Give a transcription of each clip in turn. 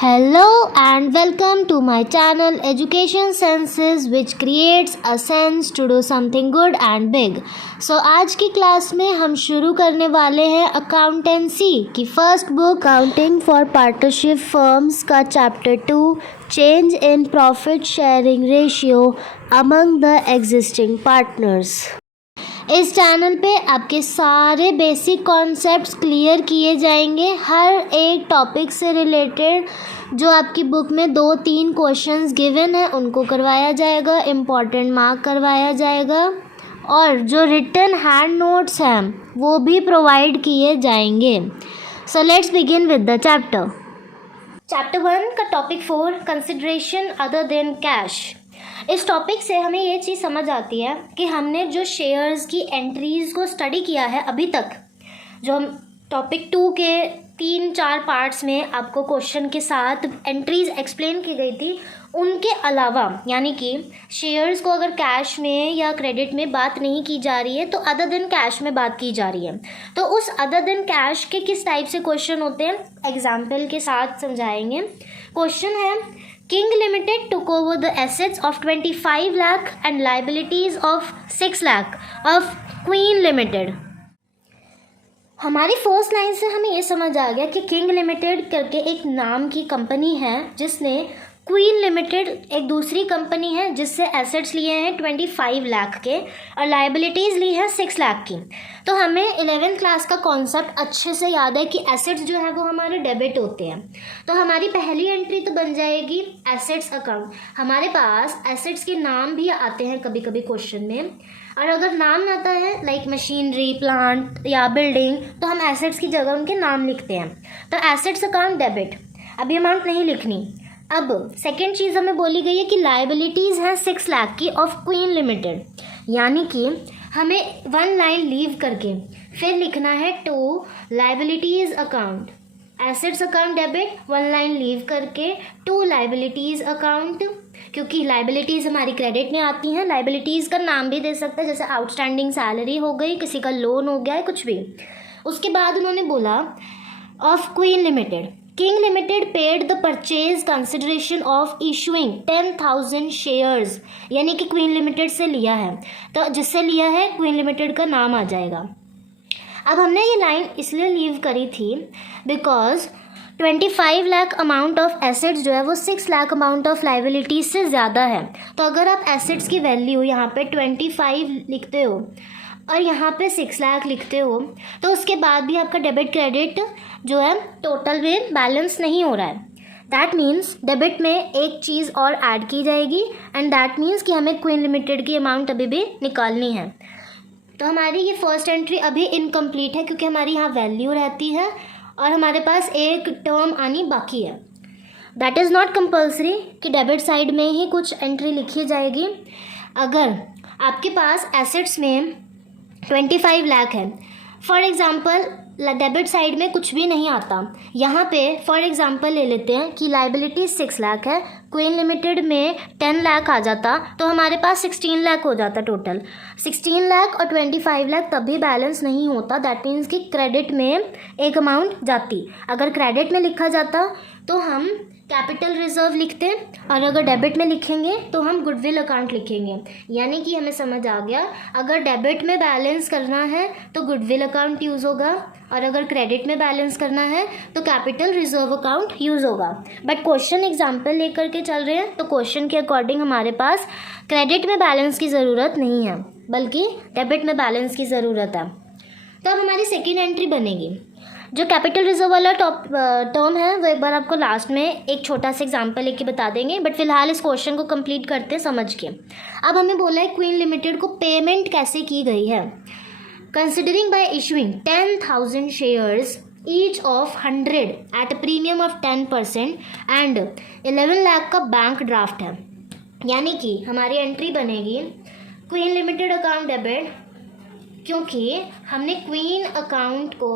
Hello and welcome to my channel Education Senses which creates a sense to do something good and big. So आज की class में हम शुरू करने वाले हैं अकाउंटेंसी की first book accounting for partnership firms का chapter 2 change in profit sharing ratio among the existing partners. इस चैनल पे आपके सारे बेसिक कॉन्सेप्ट्स क्लियर किए जाएंगे। हर एक टॉपिक से रिलेटेड जो आपकी बुक में 2-3 क्वेश्चंस गिवन है उनको करवाया जाएगा, इम्पॉर्टेंट मार्क करवाया जाएगा और जो रिटन हैंड नोट्स हैं वो भी प्रोवाइड किए जाएंगे। So let's begin with the chapter 1 का topic 4 consideration other than cash. इस टॉपिक से हमें ये चीज़ समझ आती है कि हमने जो शेयर्स की एंट्रीज़ को स्टडी किया है अभी तक, जो हम टॉपिक 2 के 3-4 पार्ट्स में आपको क्वेश्चन के साथ एंट्रीज़ एक्सप्लेन की गई थी, उनके अलावा यानी कि शेयर्स को अगर कैश में या क्रेडिट में बात नहीं की जा रही है तो अदर देन कैश में बात की जा रही है। तो उस अदर देन कैश के किस टाइप से क्वेश्चन होते हैं एग्जाम्पल के साथ समझाएंगे। क्वेश्चन है King Limited took over the assets of 25 lakh and liabilities of 6 lakh of Queen Limited। हमारी फर्स्ट लाइन से हमें ये समझ आ गया कि किंग लिमिटेड करके एक नाम की कंपनी है जिसने क्वीन लिमिटेड एक दूसरी कंपनी है जिससे एसेट्स लिए हैं 25 लाख के और लायबिलिटीज़ ली है 6 लाख की। तो हमें 11th क्लास का कॉन्सेप्ट अच्छे से याद है कि एसेट्स जो है वो हमारे डेबिट होते हैं। तो हमारी पहली एंट्री तो बन जाएगी एसेट्स अकाउंट। हमारे पास एसेट्स के नाम भी आते हैं कभी कभी क्वेश्चन में, और अगर नाम आता है लाइक मशीनरी, प्लांट या बिल्डिंग तो हम एसेट्स की जगह उनके नाम लिखते हैं। तो एसेट्स अकाउंट डेबिट, अभी अमाउंट नहीं लिखनी। अब सेकेंड चीज़ हमें बोली गई है कि लायबिलिटीज़ हैं 6 लाख की ऑफ क्वीन लिमिटेड, यानी कि हमें 1 लाइन लीव करके फिर लिखना है 2 liabilities account, assets account debit 1 line leave करके 2 लायबिलिटीज़ अकाउंट, क्योंकि लायबिलिटीज़ हमारी क्रेडिट में आती हैं। लायबिलिटीज़ का नाम भी दे सकते हैं, जैसे आउटस्टैंडिंग सैलरी हो गई, किसी का लोन हो गया है, कुछ भी। उसके बाद उन्होंने बोला of queen limited, king limited paid the purchase consideration of issuing 10,000 shares, यानी कि क्वीन लिमिटेड से लिया है, तो जिससे लिया है क्वीन लिमिटेड का नाम आ जाएगा। अब हमने ये लाइन इसलिए लीव करी थी because 25 lakh amount of assets जो है वो 6 लाख अमाउंट ऑफ लाइबिलिटीज़ से ज़्यादा है। तो अगर आप एसेट्स की वैल्यू यहाँ पे 25 लिखते हो और यहाँ पे 6 लाख लिखते हो तो उसके बाद भी आपका डेबिट क्रेडिट जो है टोटल में बैलेंस नहीं हो रहा है। दैट मीन्स डेबिट में एक चीज़ और ऐड की जाएगी एंड दैट मीन्स कि हमें क्वीन लिमिटेड की अमाउंट अभी भी निकालनी है। तो हमारी ये फर्स्ट एंट्री अभी इनकम्प्लीट है क्योंकि हमारी यहाँ वैल्यू रहती है और हमारे पास एक टर्म आनी बाकी है। दैट इज़ नॉट कंपल्सरी कि डेबिट साइड में ही कुछ एंट्री लिखी जाएगी। अगर आपके पास एसेट्स में 25 लाख है, फॉर एग्ज़ाम्पल डेबिट साइड में कुछ भी नहीं आता, यहाँ पे फॉर एग्ज़ाम्पल ले लेते हैं कि लाइबिलिटी 6 लाख है, क्वीन लिमिटेड में 10 लाख आ जाता तो हमारे पास 16 लाख हो जाता टोटल। 16 लाख और 25 लाख तभी बैलेंस नहीं होता, दैट मीन्स कि क्रेडिट में एक अमाउंट जाती। अगर क्रेडिट में लिखा जाता तो हम कैपिटल रिजर्व लिखते हैं और अगर डेबिट में लिखेंगे तो हम गुडविल अकाउंट लिखेंगे। यानी कि हमें समझ आ गया, अगर डेबिट में बैलेंस करना है तो गुडविल अकाउंट यूज़ होगा और अगर क्रेडिट में बैलेंस करना है तो कैपिटल रिजर्व अकाउंट यूज़ होगा। बट क्वेश्चन एग्जाम्पल लेकर के चल रहे हैं तो क्वेश्चन के अकॉर्डिंग हमारे पास क्रेडिट में बैलेंस की ज़रूरत नहीं है बल्कि डेबिट में बैलेंस की ज़रूरत है। तो अब हमारी सेकेंड एंट्री बनेगी। जो कैपिटल रिजर्व वाला टर्म है वो एक बार आपको लास्ट में एक छोटा सा एग्जांपल लेके बता देंगे, बट फिलहाल इस क्वेश्चन को कंप्लीट करते हैं समझ के। अब हमें बोला है क्वीन लिमिटेड को पेमेंट कैसे की गई है, considering bye issuing 10,000 shares each of 100 at a premium of 10% and 11 lakh का बैंक ड्राफ्ट है। यानी कि हमारी एंट्री बनेगी क्वीन लिमिटेड अकाउंट डेबिट, क्योंकि हमने क्वीन अकाउंट को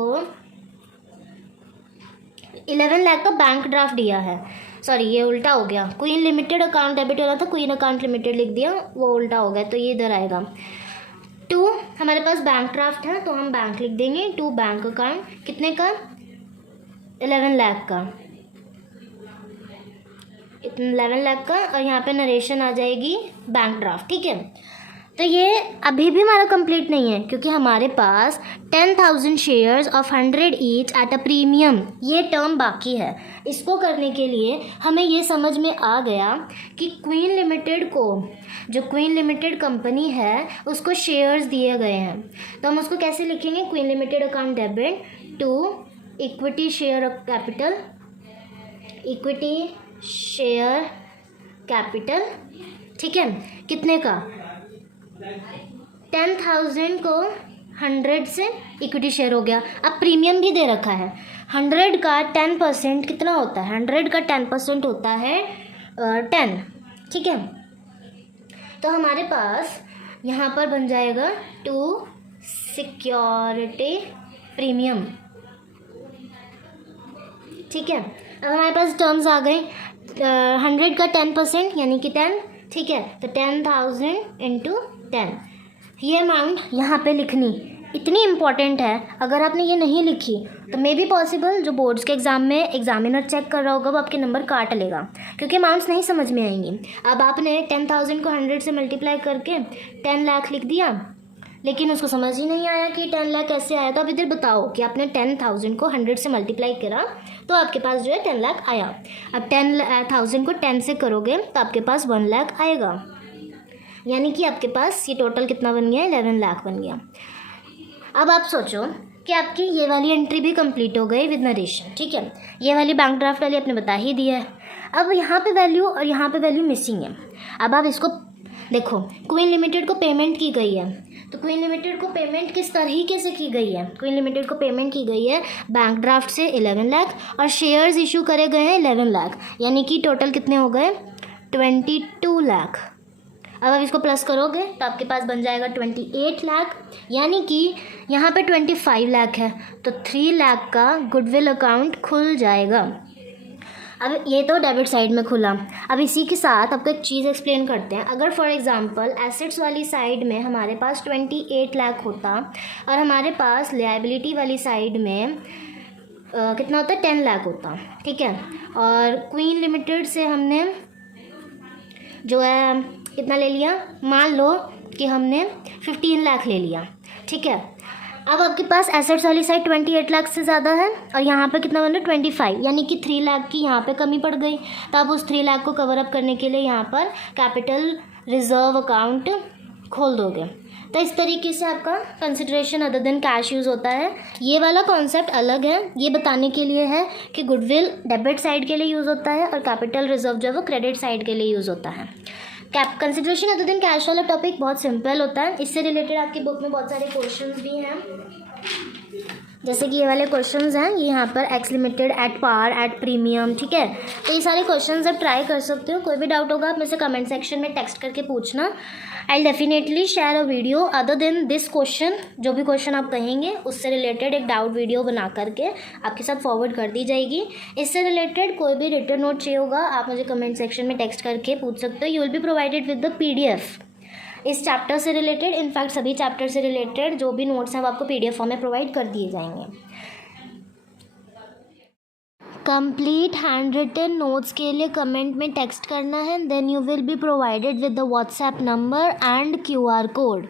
11 लाख का बैंक ड्राफ्ट दिया है। सॉरी, ये उल्टा हो गया, क्वीन लिमिटेड अकाउंट डेबिट हो रहा था, क्वीन अकाउंट लिमिटेड लिख दिया, वो उल्टा हो गया, तो ये इधर आएगा। 2 हमारे पास बैंक ड्राफ्ट है तो हम बैंक लिख देंगे, 2 बैंक अकाउंट कितने का 11 लाख का। इतना 11 लाख का, और यहाँ पे नरेशन आ जाएगी बैंक ड्राफ्ट, ठीक है। तो ये अभी भी हमारा कंप्लीट नहीं है, क्योंकि हमारे पास 10,000 shares of 100 each at a premium, ये टर्म बाकी है। इसको करने के लिए हमें ये समझ में आ गया कि क्वीन लिमिटेड को, जो क्वीन लिमिटेड कंपनी है, उसको शेयर्स दिए गए हैं। तो हम उसको कैसे लिखेंगे? Queen limited account debit to equity share capital, equity share capital, ठीक है। कितने का? 10,000 को 100 से इक्विटी शेयर हो गया। अब प्रीमियम भी दे रखा है। 100 का 10% कितना होता है? 100 का 10% होता है 10, ठीक है। तो हमारे पास यहाँ पर बन जाएगा टू सिक्योरिटी प्रीमियम, ठीक है। अब हमारे पास टर्म्स आ गए। 100 का 10% यानी कि 10, ठीक है। तो 10,000 इंटू 10, ये अमाउंट यहाँ पे लिखनी इतनी इम्पॉर्टेंट है। अगर आपने ये नहीं लिखी तो मे बी पॉसिबल जो बोर्ड्स के एग्ज़ाम में एग्जामिनर चेक कर रहा होगा वो आपके नंबर काट लेगा, क्योंकि अमाउंट्स नहीं समझ में आएंगी। अब आपने 10,000 को 100 से मल्टीप्लाई करके 10 लाख लिख दिया, लेकिन उसको समझ ही नहीं आया कि 10 लाख कैसे आया। तो अब इधर बताओ कि आपने 10,000 को 100 से मल्टीप्लाई करा तो आपके पास जो है 10 लाख आया। अब 10,000 को 10 से करोगे तो आपके पास 1 लाख आएगा, यानी कि आपके पास ये टोटल कितना बन गया? 11 लाख बन गया। अब आप सोचो कि आपकी ये वाली एंट्री भी कंप्लीट हो गई विद नरेशन, ठीक है। ये वाली बैंक ड्राफ्ट वाली आपने बता ही दिया है। अब यहाँ पे वैल्यू और यहाँ पे वैल्यू मिसिंग है। अब आप इसको देखो, क्वीन लिमिटेड को पेमेंट की गई है, तो क्वीन लिमिटेड को पेमेंट किस तरीके से की गई है? क्वीन लिमिटेड को पेमेंट की गई है बैंक ड्राफ्ट से 11 लाख, और शेयर्स इशू करे गए हैं 11 लाख, यानी कि टोटल कितने हो गए? 22 लाख। अब आप इसको प्लस करोगे तो आपके पास बन जाएगा 28 लाख, यानी कि यहाँ पे 25 लाख है, तो 3 लाख का गुडविल अकाउंट खुल जाएगा। अब ये तो डेबिट साइड में खुला। अब इसी के साथ आपको एक चीज़ एक्सप्लेन करते हैं। अगर फॉर एग्जांपल एसेट्स वाली साइड में हमारे पास 28 लाख होता और हमारे पास लायबिलिटी वाली साइड में कितना होता है? 10 लाख होता, ठीक है। और क्वीन लिमिटेड से हमने जो है कितना ले लिया? मान लो कि हमने 15 लाख ले लिया, ठीक है। अब आपके पास एसेट्स वाली साइड 28 लाख से ज़्यादा है और यहाँ पे कितना बन रहा है? 25, यानी कि 3 लाख की यहाँ पे कमी पड़ गई। तो आप उस 3 लाख को कवर अप करने के लिए यहाँ पर कैपिटल रिजर्व अकाउंट खोल दोगे। तो इस तरीके से आपका consideration other than cash use होता है। ये वाला कॉन्सेप्ट अलग है, ये बताने के लिए है कि गुडविल डेबिट साइड के लिए यूज़ होता है और कैपिटल रिजर्व जो है वो क्रेडिट साइड के लिए यूज़ होता है। कंसिडरेशन अदर देन कैश वाला टॉपिक बहुत सिंपल होता है। इससे रिलेटेड आपकी बुक में बहुत सारे क्वेश्चंस भी हैं, जैसे कि ये वाले क्वेश्चंस हैं, ये यहाँ पर x limited at par at premium, ठीक है। तो ये सारे क्वेश्चंस आप ट्राई कर सकते हो। कोई भी डाउट होगा आप मुझसे कमेंट सेक्शन में टेक्स्ट करके पूछना। I definitely share a video other than this question. जो भी क्वेश्चन आप कहेंगे उससे रिलेटेड एक डाउट वीडियो बना करके आपके साथ फॉरवर्ड कर दी जाएगी। इससे रिलेटेड कोई भी रिटन नोट चाहिए होगा आप मुझे कमेंट सेक्शन में टेक्स्ट करके पूछ सकते हो। You will be provided with the PDF इस चैप्टर से रिलेटेड। इनफैक्ट सभी चैप्टर से रिलेटेड जो भी नोट्स हैं वो आपको PDF फॉर्म में प्रोवाइड कर दिए जाएंगे। कंप्लीट हैंड रिटन नोट्स के लिए कमेंट में टेक्स्ट करना है, then you will be provided with the WhatsApp number and QR code.